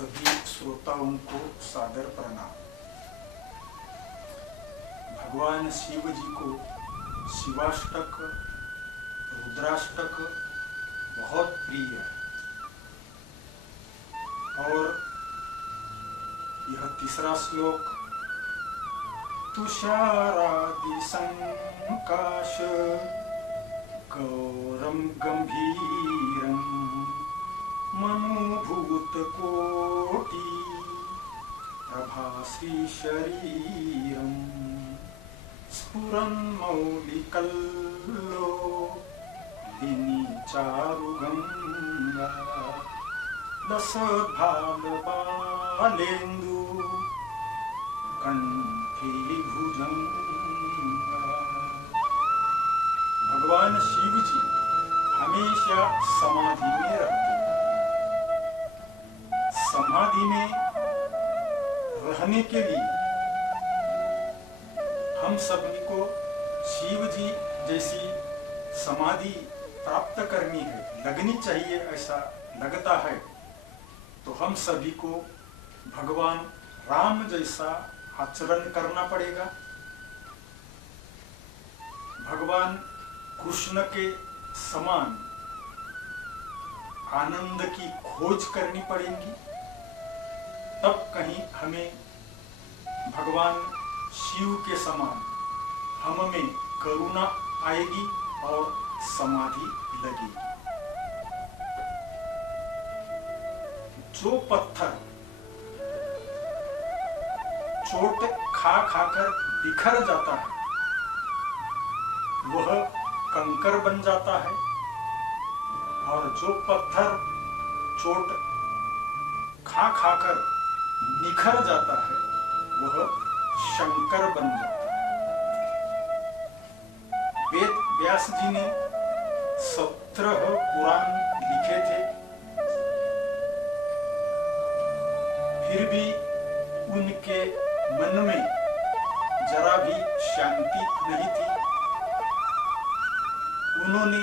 सभी श्रोताओं को सादर प्रणाम। भगवान शिव जी को शिवाष्टक, रुद्राष्टक बहुत प्रिय है और यह तीसरा श्लोक तुषारादि संकाश गौरम गंभीरम मनोभूत कोटि प्रभाश्री शरीरम स्फुरन् मौलिकल्लो लिनि चारुगंगा लसद्भालबालेन्दु कंठे भुजंगा। भगवान शिव जी हमेशा समाधि में रहते हैं। समाधि में रहने के लिए हम सभी को शिव जी जैसी समाधि प्राप्त करनी है, लगनी चाहिए, ऐसा लगता है तो हम सभी को भगवान राम जैसा आचरण करना पड़ेगा। भगवान कृष्ण के समान आनंद की खोज करनी पड़ेगी, तब कहीं हमें भगवान शिव के समान हम में करुणा आएगी और समाधि लगेगी। जो पत्थर चोट खा खाकर बिखर जाता है वह कंकर बन जाता है, और जो पत्थर चोट खा खाकर निखर जाता है वह शंकर बन जाता है। वेद व्यास जी ने 17 पुराण लिखे थे, फिर भी उनके मन में जरा भी शांति नहीं थी। उन्होंने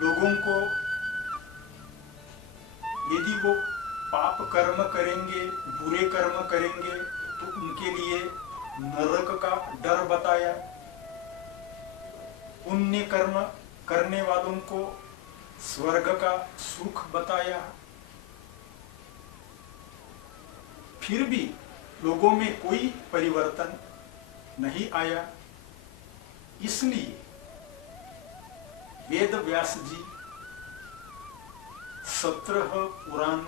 लोगों को यदि वो पाप कर्म करेंगे, बुरे कर्म करेंगे तो उनके लिए नरक का डर बताया, पुण्य कर्म करने वालों को स्वर्ग का सुख बताया। फिर भी लोगों में कोई परिवर्तन नहीं आया। इसलिए वेद व्यास जी 17 पुराण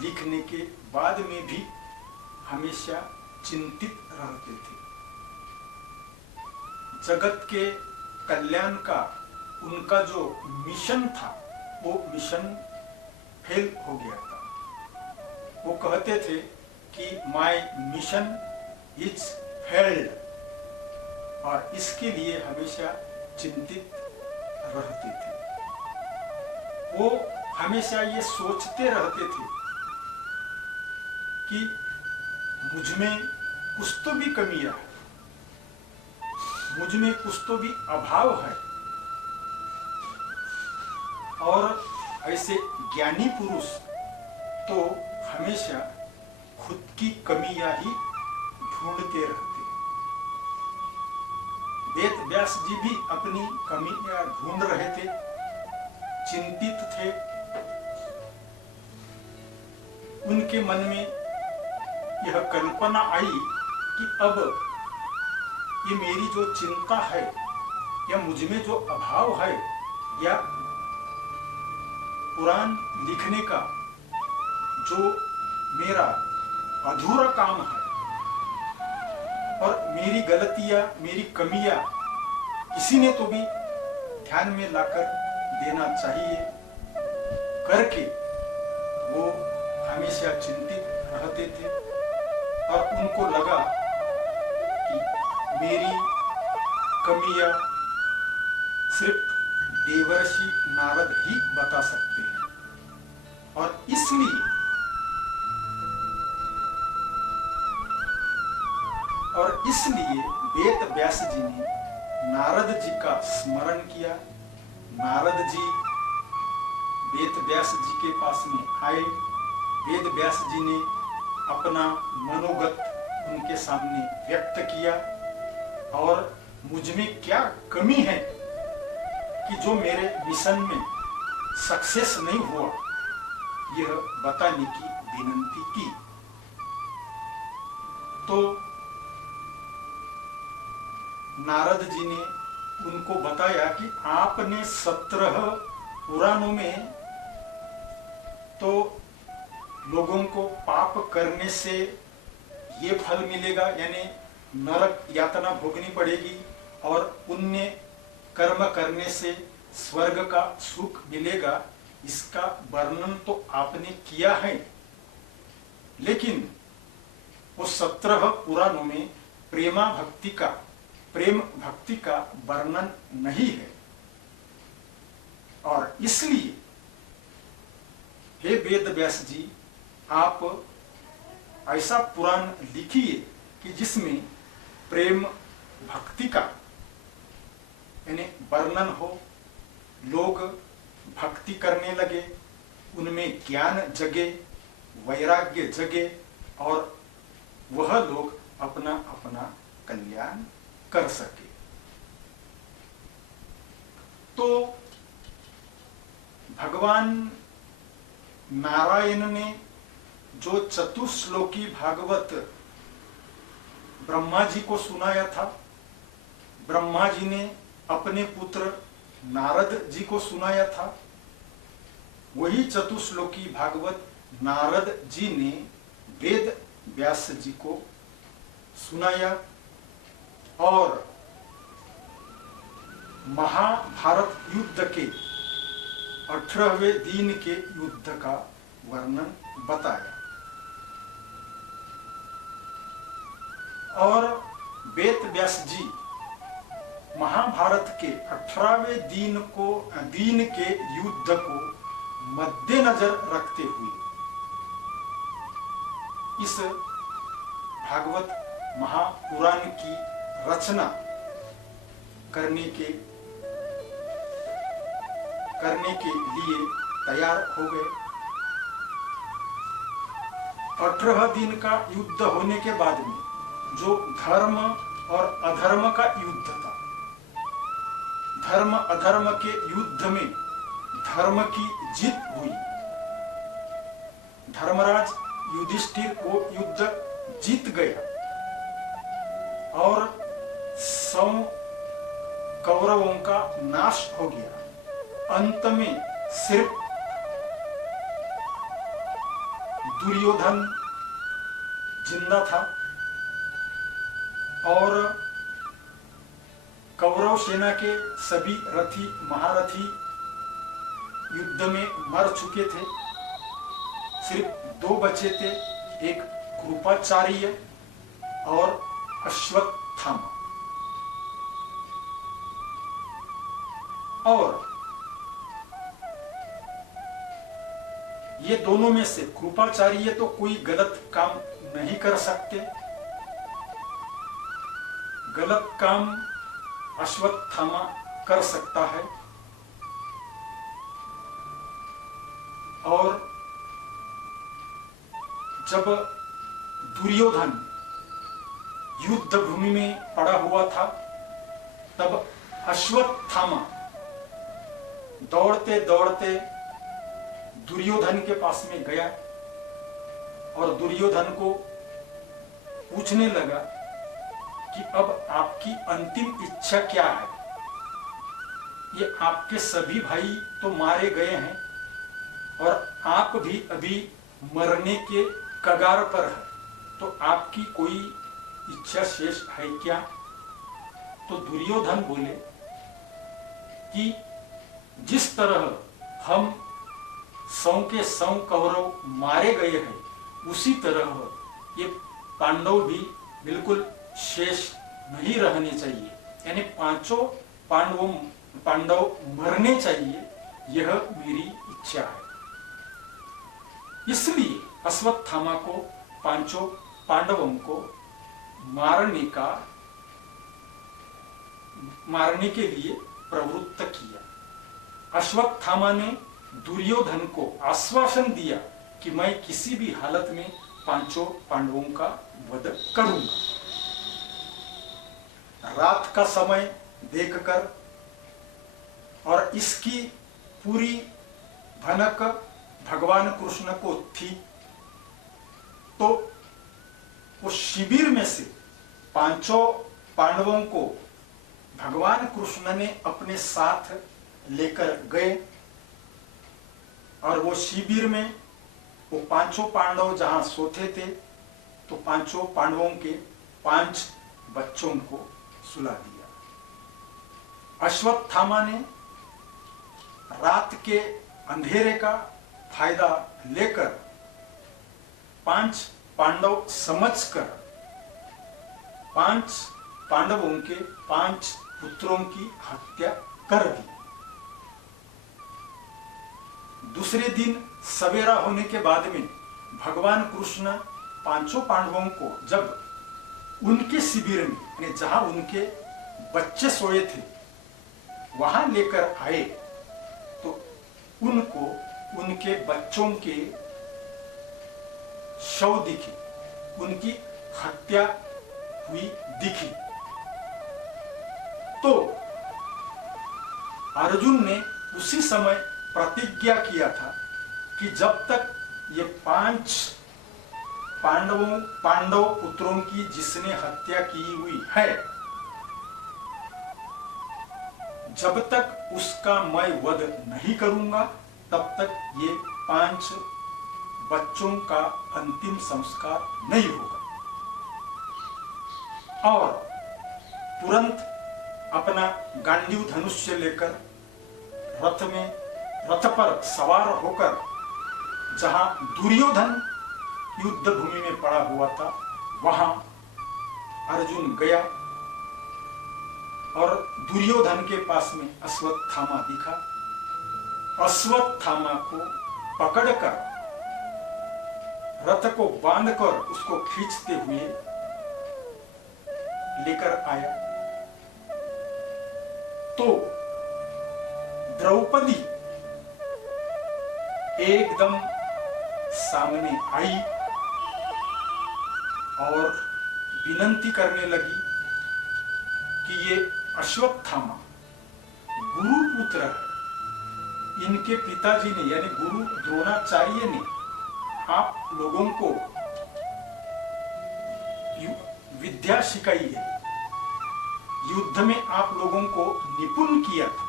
लिखने के बाद में भी हमेशा चिंतित रहते थे। जगत के कल्याण का उनका जो मिशन था वो मिशन फेल हो गया था। वो कहते थे कि माय मिशन इज फेल्ड, और इसके लिए हमेशा चिंतित रहते थे। वो हमेशा ये सोचते रहते थे कि मुझ में कुछ तो भी कमियां है, मुझ में कुछ तो भी अभाव है। और ऐसे ज्ञानी पुरुष तो हमेशा खुद की कमियां ही ढूंढते रहते। वेद व्यास जी भी अपनी कमियां ढूंढ रहे थे, चिंतित थे। उनके मन में यह कल्पना आई कि अब ये मेरी जो चिंता है या मुझ में जो अभाव है या पुराण लिखने का जो मेरा अधूरा काम है और मेरी गलतियां, मेरी कमियां किसी ने तो भी ध्यान में लाकर देना चाहिए करके वो हमेशा चिंतित रहते थे। और उनको लगा कि मेरी कमियां सिर्फ देवर्षि नारद ही बता सकते हैं, और इसलिए वेद व्यास जी ने नारद जी का स्मरण किया। नारद जी वेद व्यास जी के पास में आए। वेद व्यास जी ने अपना मनोगत उनके सामने व्यक्त किया और मुझ में क्या कमी है कि जो मेरे मिशन में सक्सेस नहीं हुआ, यह बताने की विनती की। तो नारद जी ने उनको बताया कि आपने 17 पुराणों में तो लोगों को पाप करने से ये फल मिलेगा, यानी नरक यातना भोगनी पड़ेगी, और पुण्य कर्म करने से स्वर्ग का सुख मिलेगा, इसका वर्णन तो आपने किया है, लेकिन वो 17 पुराणों में प्रेम भक्ति का वर्णन नहीं है। और इसलिए हे वेद व्यास जी, आप ऐसा पुराण लिखिए कि जिसमें प्रेम भक्ति का यानी वर्णन हो, लोग भक्ति करने लगे, उनमें ज्ञान जगे, वैराग्य जगे, और वह लोग अपना अपना कल्याण कर सके। तो भगवान नारायण ने जो चतुश्लोकी भागवत ब्रह्मा जी को सुनाया था, ब्रह्मा जी ने अपने पुत्र नारद जी को सुनाया था, वही चतुश्लोकी भागवत नारद जी ने वेद व्यास जी को सुनाया। और महाभारत युद्ध के 18वें दिन के युद्ध का वर्णन बताया। और वेद व्यास जी महाभारत के 18वें दिन के युद्ध को मद्देनजर रखते हुए इस भागवत महापुराण की रचना करने के लिए तैयार हो गए। 18 दिन का युद्ध होने के बाद में जो धर्म और अधर्म का युद्ध था, धर्म अधर्म के युद्ध में धर्म की जीत हुई। धर्मराज युधिष्ठिर वो युद्ध जीत गया और 100 कौरवों का नाश हो गया। अंत में सिर्फ दुर्योधन जिंदा था और कौरव सेना के सभी रथी महारथी युद्ध में मर चुके थे। सिर्फ 2 बचे थे, एक कृपाचार्य और अश्वत्थामा। और ये दोनों में से कृपाचार्य तो कोई गलत काम नहीं कर सकते, गलत काम अश्वत्थामा कर सकता है। और जब दुर्योधन युद्ध भूमि में पड़ा हुआ था, तब अश्वत्थामा दौड़ते दौड़ते दुर्योधन के पास में गया और दुर्योधन को पूछने लगा कि अब आपकी अंतिम इच्छा क्या है? ये आपके सभी भाई तो मारे गए हैं और आप भी अभी मरने के कगार पर है, तो आपकी कोई इच्छा शेष है क्या? तो दुर्योधन बोले कि जिस तरह हम 100 के 100 कौरव मारे गए हैं, उसी तरह ये पांडव भी बिल्कुल शेष नहीं रहने चाहिए, यानी 5 पांडव मरने चाहिए, यह मेरी इच्छा है। इसलिए अश्वत्थामा को 5 पांडवों को मारने के लिए प्रवृत्त किया। अश्वत्थामा ने दुर्योधन को आश्वासन दिया कि मैं किसी भी हालत में पांचों पांडवों का वध करूंगा। रात का समय देखकर और इसकी पूरी भनक भगवान कृष्ण को थी, तो उस शिविर में से पांचों पांडवों को भगवान कृष्ण ने अपने साथ लेकर गए और वो शिविर में वो पांचों पांडव जहां सोते थे तो पांचों पांडवों के 5 बच्चों को सुला दिया। अश्वत्थामा ने रात के अंधेरे का फायदा लेकर 5 पांडव समझकर 5 पांडवों के 5 पुत्रों की हत्या कर दी। दूसरे दिन सवेरा होने के बाद में भगवान कृष्ण पांचों पांडवों को जब उनके शिविर में, यानी जहां उनके बच्चे सोए थे, वहां लेकर आए तो उनको उनके बच्चों के शव दिखे, उनकी हत्या हुई दिखी। तो अर्जुन ने उसी समय प्रतिज्ञा किया था कि जब तक ये 5 पांडव पुत्रों की जिसने हत्या की हुई है, जब तक उसका मैं वध नहीं करूंगा तब तक ये 5 बच्चों का अंतिम संस्कार नहीं होगा। और तुरंत अपना गांडीव धनुष लेकर रथ पर सवार होकर जहां दुर्योधन युद्ध भूमि में पड़ा हुआ था वहां अर्जुन गया और दुर्योधन के पास में अश्वत्थामा दिखा। अश्वत्थामा को पकड़कर रथ को बांधकर उसको खींचते हुए लेकर आया तो द्रौपदी एकदम सामने आई और विनंती करने लगी कि ये अश्वत्थामा गुरुपुत्र है। इनके पिताजी ने यानी गुरु द्रोणाचार्य ने आप लोगों को विद्या सिखाई है, युद्ध में आप लोगों को निपुण किया था,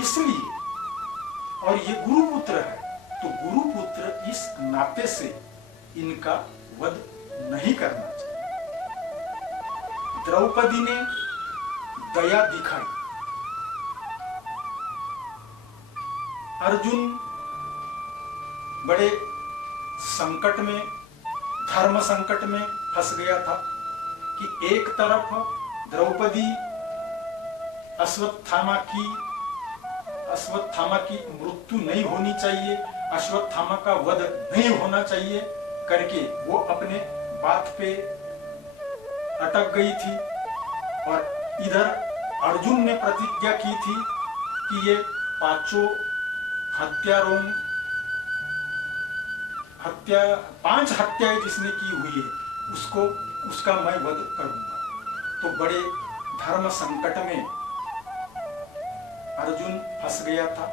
इसलिए और ये गुरुपुत्र है तो गुरुपुत्र इस नाते से इनका वध नहीं करना चाहिए। द्रौपदी ने दया दिखाई। अर्जुन बड़े संकट में, धर्म संकट में फंस गया था कि एक तरफ द्रौपदी अश्वत्थामा की मृत्यु नहीं होनी चाहिए, अश्वत्थामा का वध नहीं होना चाहिए करके वो अपने बात पे अटक गई थी। और इधर अर्जुन ने प्रतिज्ञा की थी कि ये 5 5 हत्याएं जिसने की हुई है उसका मैं वध करूंगा। तो बड़े धर्म संकट में अर्जुन फंस गया था।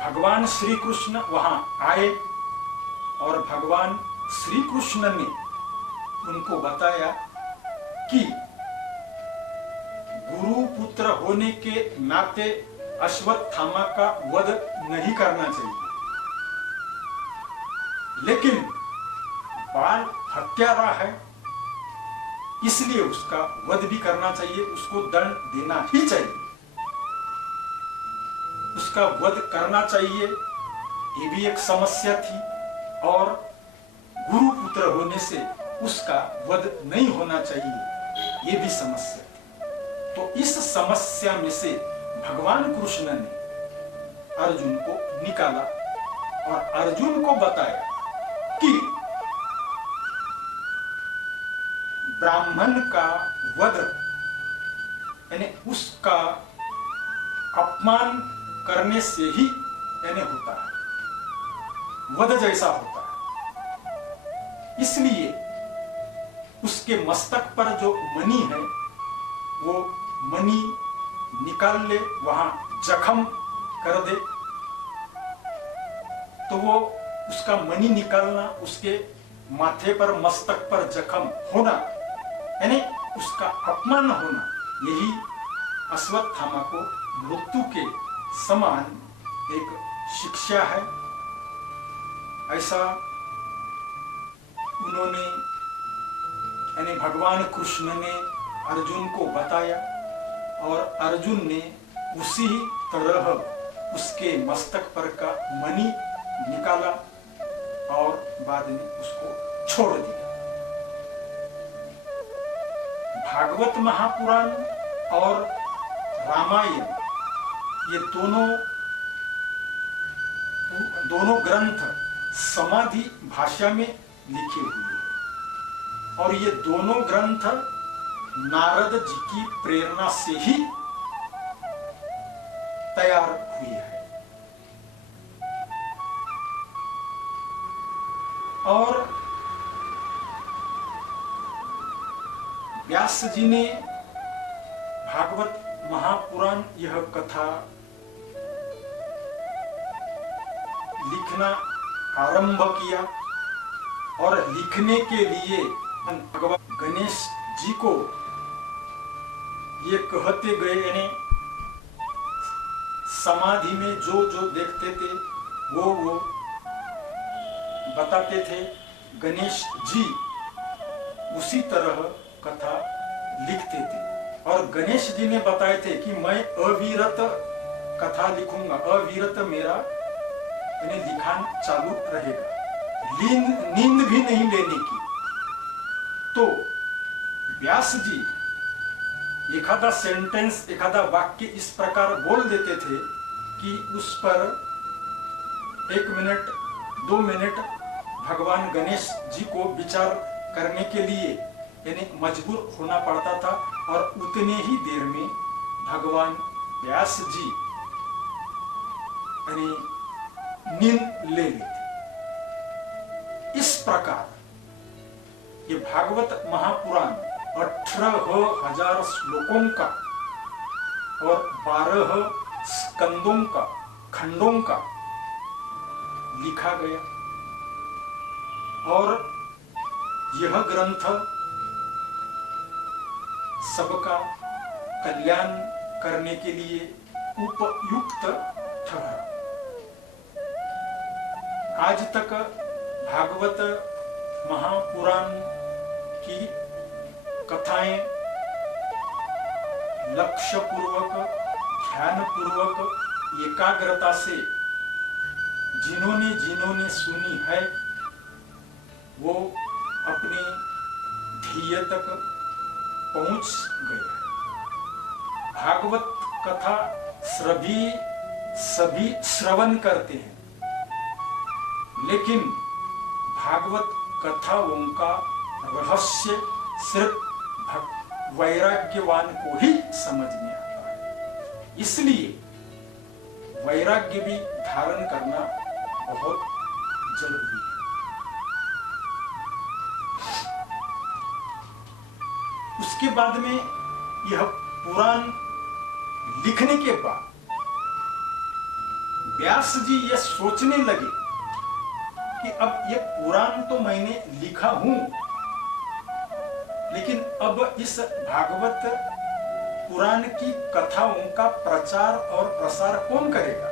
भगवान श्री कृष्ण वहां आए और भगवान श्री कृष्ण ने उनको बताया कि गुरु पुत्र होने के नाते अश्वत्थामा का वध नहीं करना चाहिए, लेकिन बाल हत्यारा है इसलिए उसका वध भी करना चाहिए, उसको दंड देना ही चाहिए, उसका वध करना चाहिए। ये भी एक समस्या थी और गुरु पुत्र होने से उसका वध नहीं होना चाहिए, ये भी समस्या थी। तो इस समस्या में से भगवान कृष्ण ने अर्जुन को निकाला और अर्जुन को बताया कि ब्राह्मण का वध यानी उसका अपमान करने से ही यानी होता है, वध जैसा होता है। इसलिए उसके मस्तक पर जो मणि है वो मणि निकाल ले, वहां जख्म कर दे, तो वो उसका मणि निकालना, उसके माथे पर मस्तक पर जख्म होना यानी उसका अपमान होना, यही अश्वत्थामा को मृत्यु के समान एक शिक्षा है। ऐसा उन्होंने यानी भगवान कृष्ण ने अर्जुन को बताया और अर्जुन ने उसी तरह उसके मस्तक पर का मणि निकाला और बाद में उसको छोड़ दिया। भागवत महापुराण और रामायण ये दोनों ग्रंथ समाधि भाषा में लिखे हुए हैं और ये दोनों ग्रंथ नारद जी की प्रेरणा से ही तैयार हुए हैं। और व्यास जी ने भागवत महापुराण यह कथा लिखना आरंभ किया और लिखने के लिए भगवान गणेश जी को ये कहते गए, यानी समाधि में जो जो देखते थे वो बताते थे। गणेश जी उसी तरह कथा लिखते थे और गणेश जी ने बताए थे कि मैं अविरत कथा लिखूंगा, अविरत मेरा यानी लिखान चालू रहेगा, नींद भी नहीं लेने की। तो व्यास जी एखादा सेंटेंस, एखादा वाक्य इस प्रकार बोल देते थे कि उस पर 1 मिनट 2 मिनट भगवान गणेश जी को विचार करने के लिए यानी मजबूर होना पड़ता था और उतने ही देर में भगवान व्यास जी यानी नींद ले लेते। इस प्रकार ये भागवत महापुराण 18,000 श्लोकों का और 12 स्कंदों का, खंडों का लिखा गया और यह ग्रंथ सबका कल्याण करने के लिए उपयुक्त ठहरा। आज तक भागवत महापुराण की कथाएं लक्ष्य पूर्वक, ध्यान पूर्वक, एकाग्रता से जिन्होंने सुनी है वो अपने ध्येय तक पहुंच गए। भागवत कथा सभी श्रवण करते हैं, लेकिन भागवत कथाओं का रहस्य सिर्फ वैराग्यवान को ही समझ में आता है। इसलिए वैराग्य भी धारण करना बहुत जरूरी है। उसके बाद में यह पुराण लिखने के बाद व्यास जी यह सोचने लगे कि अब यह पुराण तो मैंने लिखा हूं, लेकिन अब इस भागवत पुराण की कथाओं का प्रचार और प्रसार कौन करेगा?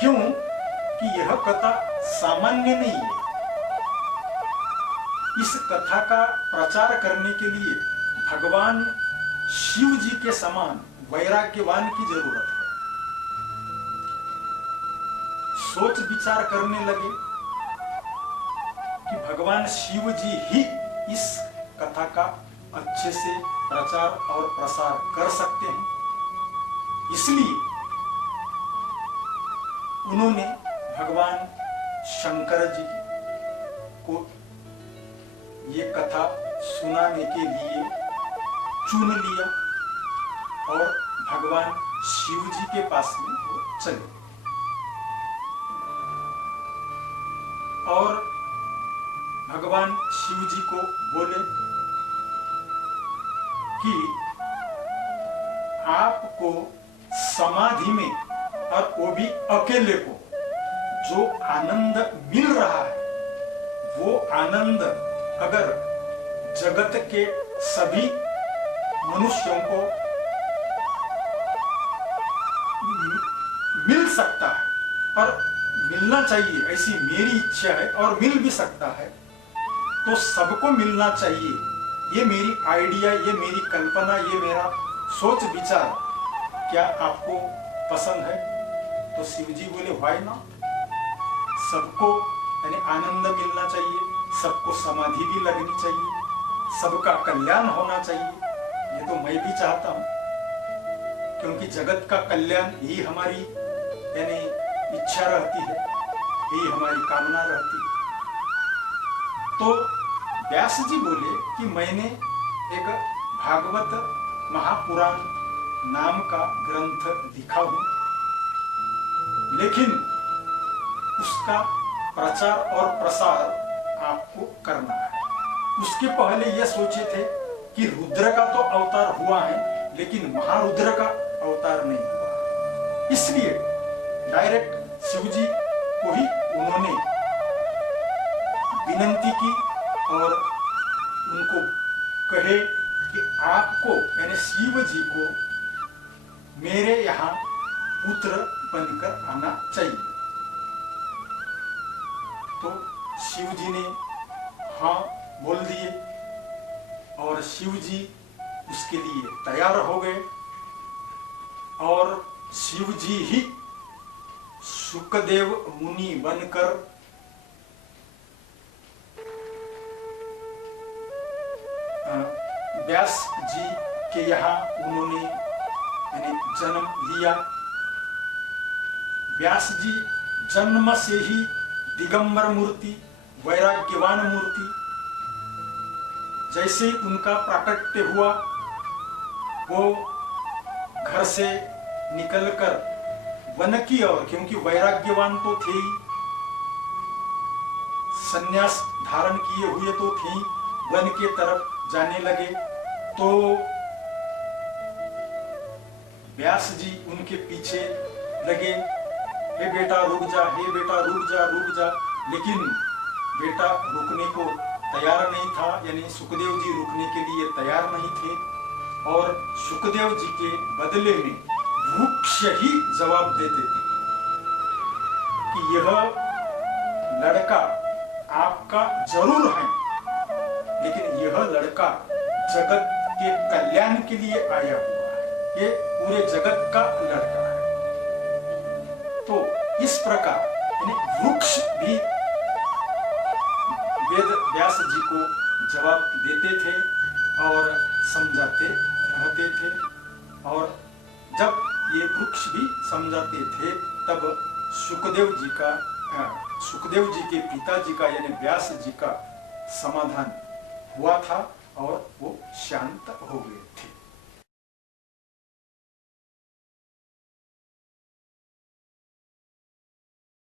क्यों कि यह कथा सामान्य नहीं है। इस कथा का प्रचार करने के लिए भगवान शिव जी के समान वैराग्यवान की जरूरत है। सोच विचार करने लगे कि भगवान शिव जी ही इस कथा का अच्छे से प्रचार और प्रसार कर सकते हैं। इसलिए उन्होंने भगवान शंकर जी को ये कथा सुनाने के लिए चुन लिया और भगवान शिव जी के पास में वो चले और भगवान शिव जी को बोले कि आपको समाधि में और वो भी अकेले को जो आनंद मिल रहा है वो आनंद अगर जगत के सभी मनुष्यों को मिल सकता है और मिलना चाहिए, ऐसी मेरी इच्छा है और मिल भी सकता है, तो सबको मिलना चाहिए। ये मेरी आइडिया, ये मेरी कल्पना, ये मेरा सोच विचार क्या आपको पसंद है? तो शिव जी बोले व्हाई नॉट, सबको यानी आनंद मिलना चाहिए, सबको समाधि भी लगनी चाहिए, सबका कल्याण होना चाहिए। ये तो मैं भी चाहता हूं, क्योंकि जगत का कल्याण यही हमारी यानी इच्छा रहती है, यही हमारी कामना रहती है। तो व्यास जी बोले कि मैंने एक भागवत महापुराण नाम का ग्रंथ लिखा हूं, लेकिन उसका प्रचार और प्रसार आपको करना है। उसके पहले यह सोचे थे कि रुद्र का तो अवतार हुआ है, लेकिन महारुद्र का अवतार नहीं हुआ। इसलिए डायरेक्ट शिव जी को ही उन्होंने विनंती की और उनको कहे कि आपको यानी शिव जी को मेरे यहाँ पुत्र बनकर आना चाहिए। तो शिव जी ने हाँ बोल दिए और शिव जी उसके लिए तैयार हो गए और शिव जी ही शुकदेव मुनि बनकर व्यास जी के यहाँ उन्होंने जन्म लिया। व्यास जी जन्म से ही दिगंबर मूर्ति, वैराग्यवान मूर्ति, जैसे उनका प्राकट्य हुआ वो घर से निकलकर वन की ओर, क्योंकि वैराग्यवान तो थे ही, संन्यास धारण किए हुए तो थे, वन के तरफ जाने लगे। तो व्यास जी उनके पीछे लगे, हे बेटा रुक जा, हे बेटा रुक जा, रुक जा। लेकिन बेटा रुकने को तैयार नहीं था, यानी सुखदेव जी रुकने के लिए तैयार नहीं थे और सुखदेव जी के बदले में वृक्ष ही जवाब देते थे कि यह लड़का आपका जरूर है, लेकिन यह लड़का जगत के कल्याण के लिए आया हुआ है, ये पूरे जगत का लड़का है। तो इस प्रकार वृक्ष भी वेद व्यास जी को जवाब देते थे और समझाते रहते थे। और जब ये वृक्ष भी समझाते थे तब सुखदेव जी के पिताजी का यानी व्यास जी का समाधान हुआ था और वो शांत हो गए थे।